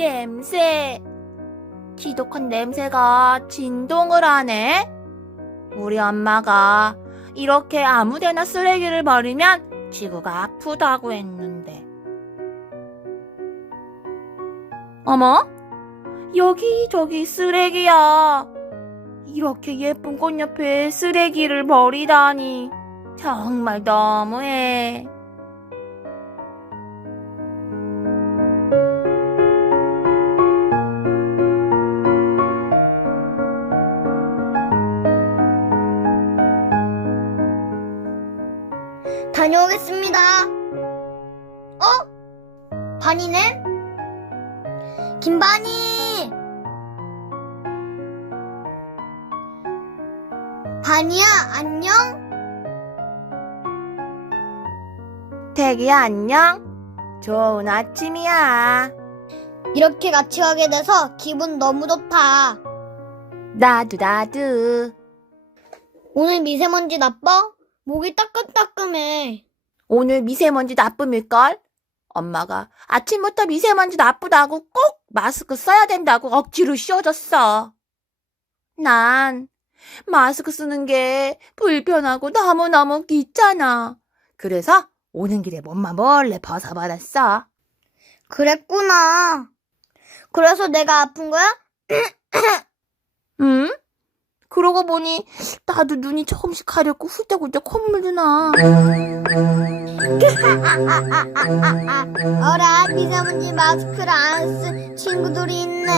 냄새. 지독한 냄새가 진동을 하네. 우리 엄마가 이렇게 아무데나 쓰레기를 버리면 지구가 아프다고 했는데. 어머? 여기저기 쓰레기야. 이렇게 예쁜 꽃 옆에 쓰레기를 버리다니. 정말 너무해. 다녀오겠습니다. 어? 바니네? 김바니! 바니야, 안녕? 태기야, 안녕? 좋은 아침이야. 이렇게 같이 가게 돼서 기분 너무 좋다. 나도, 나도. 오늘 미세먼지 나빠? 목이 따끔따끔해. 오늘 미세먼지 나쁨일걸? 엄마가 아침부터 미세먼지 나쁘다고 꼭 마스크 써야 된다고 억지로 씌워줬어. 난 마스크 쓰는 게 불편하고 너무너무 귀찮아. 그래서 오는 길에 몸만 몰래 벗어버렸어. 그랬구나. 그래서 내가 아픈 거야? 응? 그러고 보니 나도 눈이 조금씩 가렵고 훌쩍훌쩍 콧물도 나. 어라, 미세먼지 마스크를 안 쓴 친구들이 있네.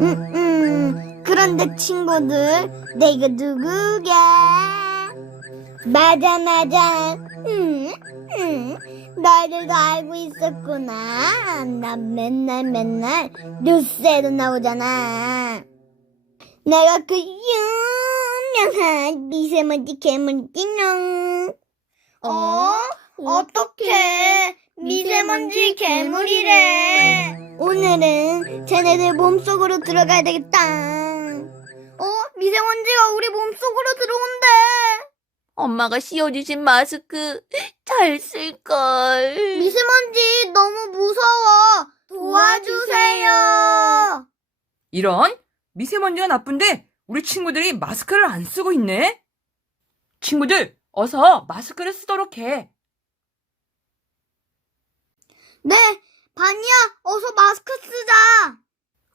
음, 음. 그런데 친구들, 내가 누구게? 맞아, 맞아. 음, 음. 너희들도 알고 있었구나. 나 맨날 맨날 뉴스에도 나오잖아. 내가 그 유명한 미세먼지 괴물이녕. 어? 어떡해. 미세먼지 괴물이래. 오늘은 쟤네들 몸속으로 들어가야 되겠다. 어? 미세먼지가 우리 몸속으로 들어온대. 엄마가 씌워주신 마스크 잘 쓸걸. 미세먼지 너무 무서워. 도와주세요. 이런 미세먼지가 나쁜데 우리 친구들이 마스크를 안 쓰고 있네. 친구들, 어서 마스크를 쓰도록 해. 네, 바니야, 어서 마스크 쓰자.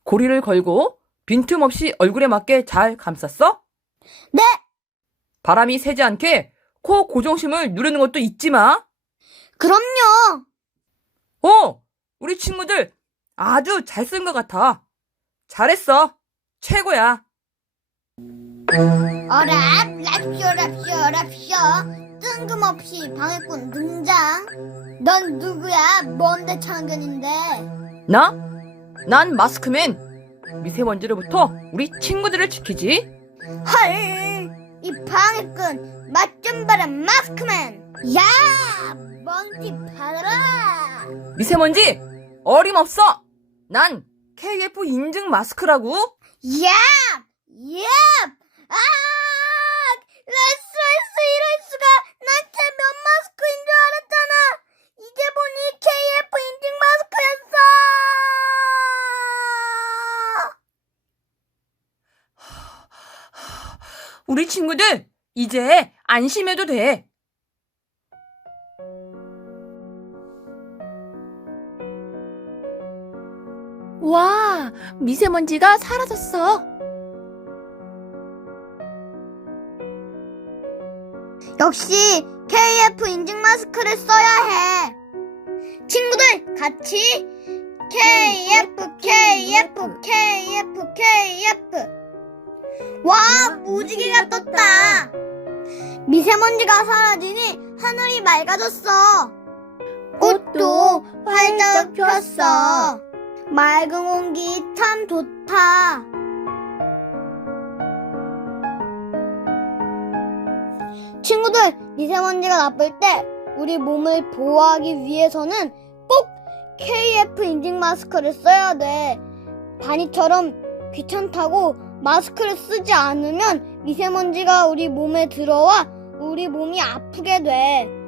고리를 걸고 빈틈없이 얼굴에 맞게 잘 감쌌어? 네. 바람이 새지 않게 코 고정심을 누르는 것도 잊지 마. 그럼요. 어, 우리 친구들 아주 잘 쓴 것 같아. 잘했어. 최고야. 어랍, 랍쇼, 랍쇼, 랍쇼. 뜬금없이 방해꾼 등장. 넌 누구야? 뭔데 참견인데? 나? 난 마스크맨. 미세먼지로부터 우리 친구들을 지키지. 헐, 이 방해꾼 맛 좀 봐라 마스크맨. 야, 먼지 받아라. 미세먼지 어림없어. 난 KF 인증 마스크라고. 야, 야, 아, 레스 레스 이럴 수가. 난 쟤면 마스크인 줄 알았잖아. 이제 보니 KF 인증 마스크였어. 우리 친구들 이제 안심해도 돼. 와, 미세먼지가 사라졌어. 역시 KF 인증 마스크를 써야 해. 친구들 같이 KF KF KF KF 와 무지개가 떴다. 미세먼지가 사라지니 하늘이 맑아졌어. 꽃도 활짝 폈어. 맑은 공기 참 좋다. 친구들, 미세먼지가 나쁠 때 우리 몸을 보호하기 위해서는 꼭 KF 인증 마스크를 써야 돼. 바니처럼 귀찮다고 마스크를 쓰지 않으면 미세먼지가 우리 몸에 들어와 우리 몸이 아프게 돼.